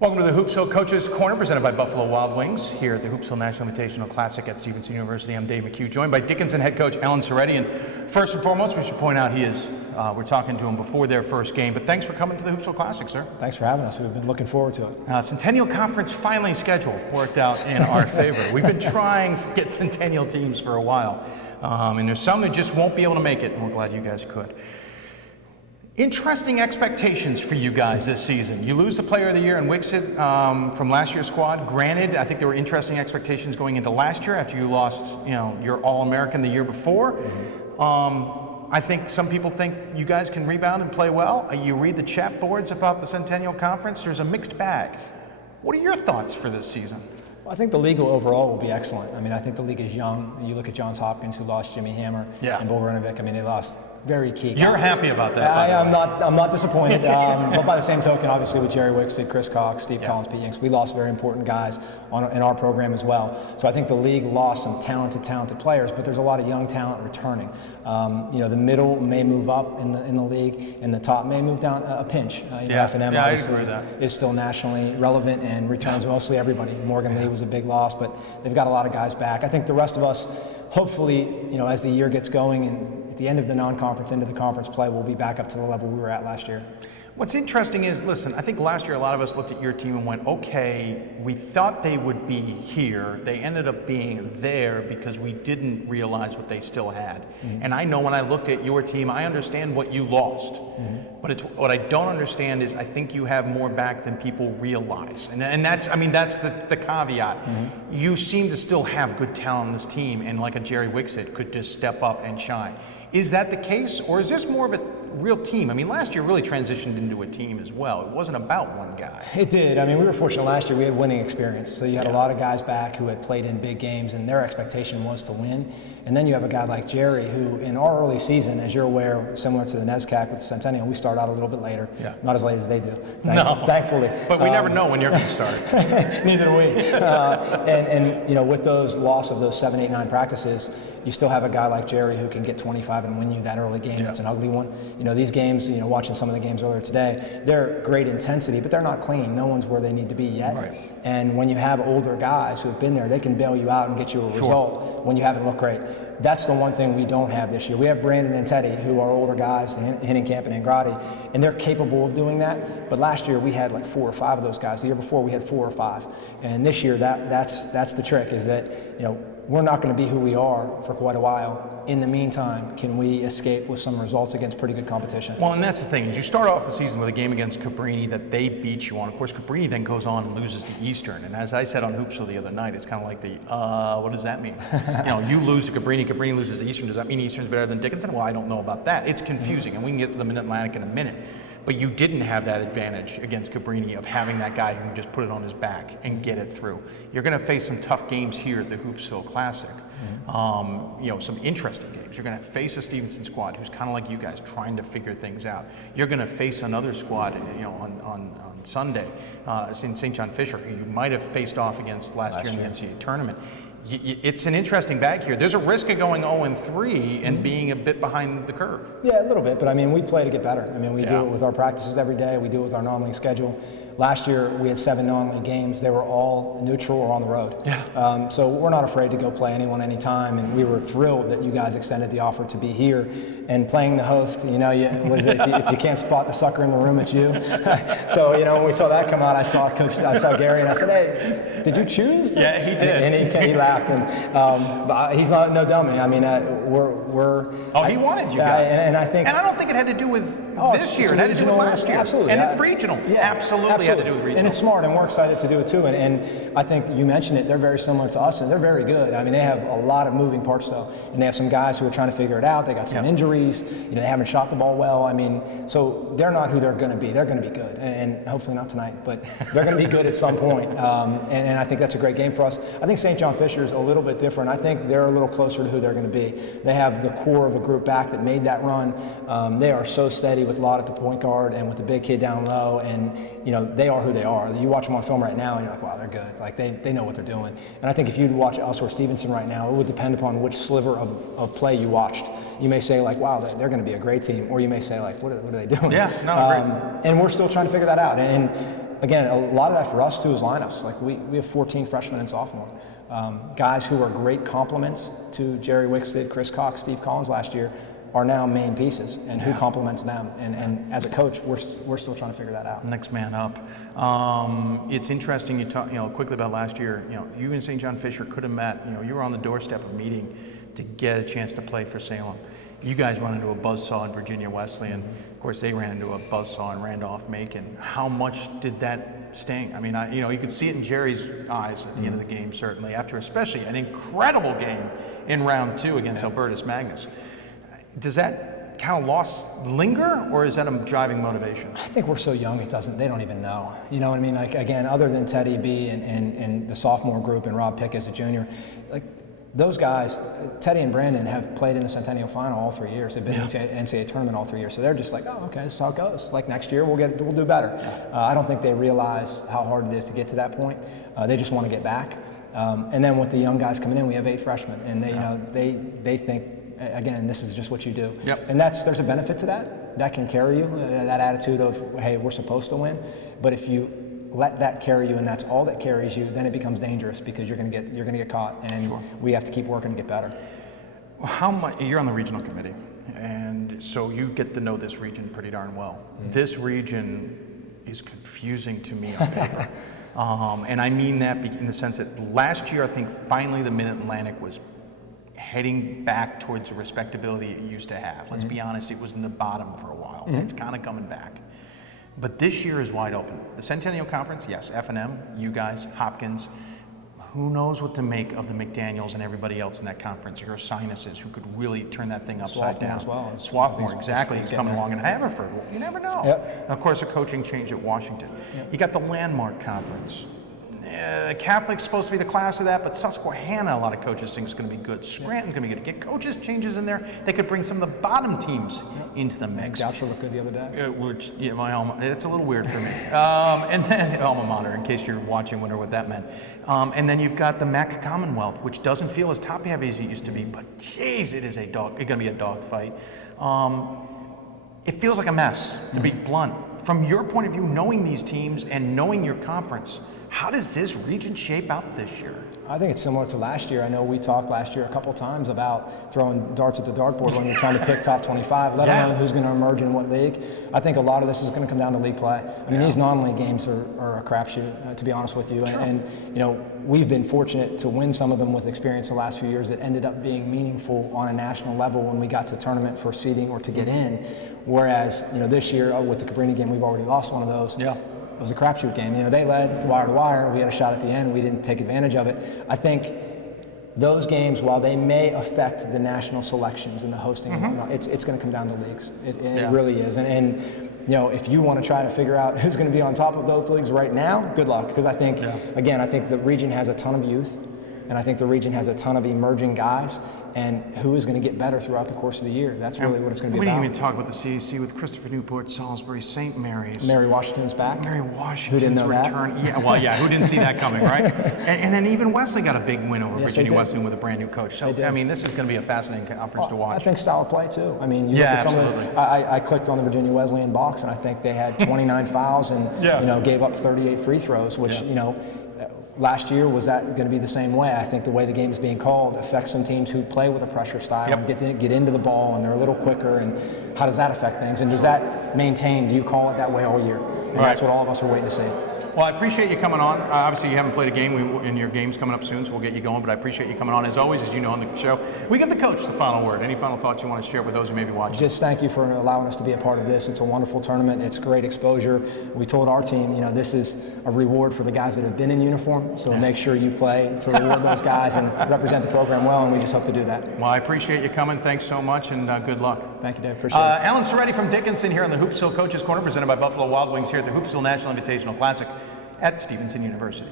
Welcome to the Hoopsville Coaches Corner, presented by Buffalo Wild Wings, here at the Hoopsville National Invitational Classic at Stevenson University. I'm Dave McHugh, joined by Dickinson head coach Alan Seretti. And first and foremost, we should point out we're talking to him before their first game. But thanks for coming to the Hoopsville Classic, sir. Thanks for having us. We've been looking forward to it. Centennial Conference finally scheduled, worked out in our favor. We've been trying to get Centennial teams for a while, and there's some that just won't be able to make it, and we're glad you guys could. Interesting expectations for you guys this season. You lose the Player of the Year in Wixit from last year's squad. Granted, I think there were interesting expectations going into last year after you lost, your All-American the year before. I think some people think you guys can rebound and play well. You read the chat boards about the Centennial Conference. There's a mixed bag. What are your thoughts for this season? Well, I think the league overall will be excellent. I mean, I think the league is young. You look at Johns Hopkins, who lost Jimmy Hammer, and Bogdanovic. I mean, they lost very key guys. You're happy about that? I'm not disappointed. But by the same token, obviously with Jerry Wixted, Chris Cox, Steve Collins, Pete Yanks, we lost very important guys in our program as well. So I think the league lost some talented players, but there's a lot of young talent returning. The middle may move up in the league, and the top may move down a pinch. F&M obviously is still nationally relevant and returns mostly everybody. Morgan Lee was a big loss, but they've got a lot of guys back. I think the rest of us, hopefully, as the year gets going and at the end of the non-conference, into the conference play, we'll be back up to the level we were at last year. What's interesting is, listen, I think last year a lot of us looked at your team and went, okay, we thought they would be here. They ended up being there because we didn't realize what they still had. Mm-hmm. And I know when I looked at your team, I understand what you lost. Mm-hmm. But what I don't understand is I think you have more back than people realize. And that's the caveat. Mm-hmm. You seem to still have good talent on this team, and like a Jerry Wixit could just step up and shine. Is that the case, or is this more of a real team? I mean, last year really transitioned into a team as well. It wasn't about one guy. It did. I mean, we were fortunate last year. We had winning experience. So you had a lot of guys back who had played in big games, and their expectation was to win. And then you have a guy like Jerry, who in our early season, as you're aware, similar to the NESCAC with the Centennial, we start out a little bit later. Yeah. Not as late as they do, thankfully. But we never know when you're going to start. Neither do we. And with those loss of those 7, 8, 9 practices, you still have a guy like Jerry who can get 25 and win you that early game. It's an ugly one. These games, watching some of the games earlier today, they're great intensity, but they're not clean. No one's where they need to be yet. Right. And when you have older guys who have been there, they can bail you out and get you a result when you haven't looked great. That's the one thing we don't have this year. We have Brandon and Teddy, who are older guys, Hinnenkamp and Andrade, and they're capable of doing that. But last year we had like 4 or 5 of those guys. The year before we had 4 or 5. And this year that's the trick, is that we're not going to be who we are for quite a while. In the meantime, can we escape with some results against pretty good competition? Well, and that's the thing, is you start off the season with a game against Cabrini that they beat you on. Of course, Cabrini then goes on and loses to Eastern. And as I said on Hoopsville the other night, it's kind of like what does that mean? You lose to Cabrini, Cabrini loses to Eastern. Does that mean Eastern's better than Dickinson? Well, I don't know about that. It's confusing, and we can get to the Mid-Atlantic in a minute. But you didn't have that advantage against Cabrini of having that guy who can just put it on his back and get it through. You're going to face some tough games here at the Hoopsville Classic. Some interesting games. You're going to face a Stevenson squad who's kind of like you guys, trying to figure things out. You're going to face another squad, on Sunday, in St. John Fisher, who you might have faced off against last year in the NCAA tournament. It's an interesting bag here. There's a risk of going 0-3 and being a bit behind the curve. Yeah, a little bit, but we play to get better. We do it with our practices every day. We do it with our non-league schedule. Last year, we had 7 non-league games. They were all neutral or on the road. Yeah. So we're not afraid to go play anyone anytime, and we were thrilled that you guys extended the offer to be here and playing the host. If you can't spot the sucker in the room, it's you. So when we saw that come out, I saw Gary, and I said, "Hey, did you choose?" Yeah, he did. And he laughed, and but he's no dummy. We're. Oh, he wanted you guys. And I don't think it had to do with this year. It had to do with last year. Absolutely. And it's regional. Yeah, absolutely. Had to do with regional. And it's smart, and we're excited to do it too. And I think you mentioned it, they're very similar to us, and they're very good. They have a lot of moving parts though, and they have some guys who are trying to figure it out. They got some injuries. They haven't shot the ball well. So they're not who they're going to be. They're going to be good, and hopefully not tonight, but they're going to be good at some point. And I think that's a great game for us. I think St. John Fisher is a little bit different. I think they're a little closer to who they're going to be. They have the core of a group back that made that run. They are so steady with Lott at the point guard and with the big kid down low, and they are who they are. You watch them on film right now, and you're like, wow, they're good. Like they know what they're doing. And I think if you'd watch us or Stevenson right now, it would depend upon which sliver of play you watched. You may say like, wow, they're going to be a great team, or you may say like, what are they doing? Yeah, no, great. And we're still trying to figure that out. And again, a lot of that for us too is lineups. Like we have 14 freshmen and sophomore. Guys who are great complements to Jerry Wickstead, Chris Cox, Steve Collins last year are now main pieces, and who complements them. And as a coach, we're still trying to figure that out. Next man up. It's interesting you talk, quickly about last year. You and St. John Fisher could have met. You were on the doorstep of meeting to get a chance to play for Salem. You guys run into a buzzsaw in Virginia Wesleyan. Of course, they ran into a buzzsaw in Randolph-Macon. How much did that sting? I mean, you could see it in Jerry's eyes at the end of the game, certainly, after especially an incredible game in round 2 against Albertus Magnus. Does that kind of loss linger, or is that a driving motivation? I think we're so young, they don't even know. You know what I mean? Like, again, other than Teddy B and the sophomore group and Rob Pick as a junior, like, those guys, Teddy and Brandon, have played in the Centennial Final all 3 years. They've been in the NCAA tournament all 3 years. So they're just like, oh, okay, this is how it goes. Like, next year we'll do better. I don't think they realize how hard it is to get to that point. They just want to get back. And then with the young guys coming in, we have 8 freshmen, and they think, again, this is just what you do. And there's a benefit to that. That can carry you, that attitude of, hey, we're supposed to win. But if you let that carry you and that's all that carries you, then it becomes dangerous because you're going to get caught, and we have to keep working to get better. How much you're on the regional committee, and so you get to know this region pretty darn well. This region is confusing to me on paper. And I mean that in the sense that last year I think finally the Mid-Atlantic was heading back towards the respectability it used to have. Let's be honest, it was in the bottom for a while. It's kind of coming back. But this year is wide open. The Centennial Conference, yes, F&M, you guys, Hopkins. Who knows what to make of the McDaniels and everybody else in that conference, your sinuses, who could really turn that thing upside down. As well. Swarthmore, exactly. He's coming along in Haverford. Well, you never know. And of course, a coaching change at Washington. You got the Landmark Conference. Catholic's supposed to be the class of that, but Susquehanna, a lot of coaches think is going to be good. Scranton's going to be good. Get coaches changes in there. They could bring some of the bottom teams into the mix. Goucher looked good the other day. My alma. It's a little weird for me. And then alma mater, in case you're watching, wonder what that meant. And then you've got the MAC Commonwealth, which doesn't feel as top-heavy as it used to be, but geez, it's going to be a dog fight. It feels like a mess, to be blunt. From your point of view, knowing these teams and knowing your conference, how does this region shape out this year? I think it's similar to last year. I know we talked last year a couple times about throwing darts at the dartboard when you're trying to pick top 25, let alone who's going to emerge in what league. I think a lot of this is going to come down to league play. I mean, these non-league games are a crapshoot, to be honest with you. And we've been fortunate to win some of them with experience the last few years that ended up being meaningful on a national level when we got to tournament for seeding or to get in. Whereas, this year with the Cabrini game, we've already lost one of those. It was a crapshoot game. They led wire to wire. We had a shot at the end. We didn't take advantage of it. I think those games, while they may affect the national selections and the hosting, it's going to come down to leagues. It really is. And if you want to try to figure out who's going to be on top of those leagues right now, good luck. Because I think, again, I think the region has a ton of youth, and I think the region has a ton of emerging guys. And who is going to get better throughout the course of the year? That's really what it's going to be about. We didn't even talk about the CAC with Christopher Newport, Salisbury, St. Mary's. Mary Washington's back. Mary Washington's who didn't know return. That? Who didn't see that coming, right? And then even Wesley got a big win over Virginia Wesleyan with a brand new coach. So, I mean, this is going to be a fascinating conference to watch. I think style of play, too. I mean, you look at some of the, I clicked on the Virginia Wesleyan box, and I think they had 29 fouls and, gave up 38 free throws, which, last year, was that going to be the same way? I think the way the game is being called affects some teams who play with a pressure style and get into the ball, and they're a little quicker. And how does that affect things? And does that maintain? Do you call it that way all year? And that's what all of us are waiting to see. Well, I appreciate you coming on. Obviously, you haven't played a game, and your game's coming up soon, so we'll get you going. But I appreciate you coming on. As always, as you know on the show, we give the coach the final word. Any final thoughts you want to share with those who may be watching? Just thank you for allowing us to be a part of this. It's a wonderful tournament. It's great exposure. We told our team, this is a reward for the guys that have been in uniform. So make sure you play to reward those guys and represent the program well, and we just hope to do that. Well, I appreciate you coming. Thanks so much, and good luck. Thank you, Dave. Appreciate it. Alan Seretti from Dickinson here on the Hoopsville Coaches Corner, presented by Buffalo Wild Wings here at the Hoopsville National Invitational Classic at Stevenson University.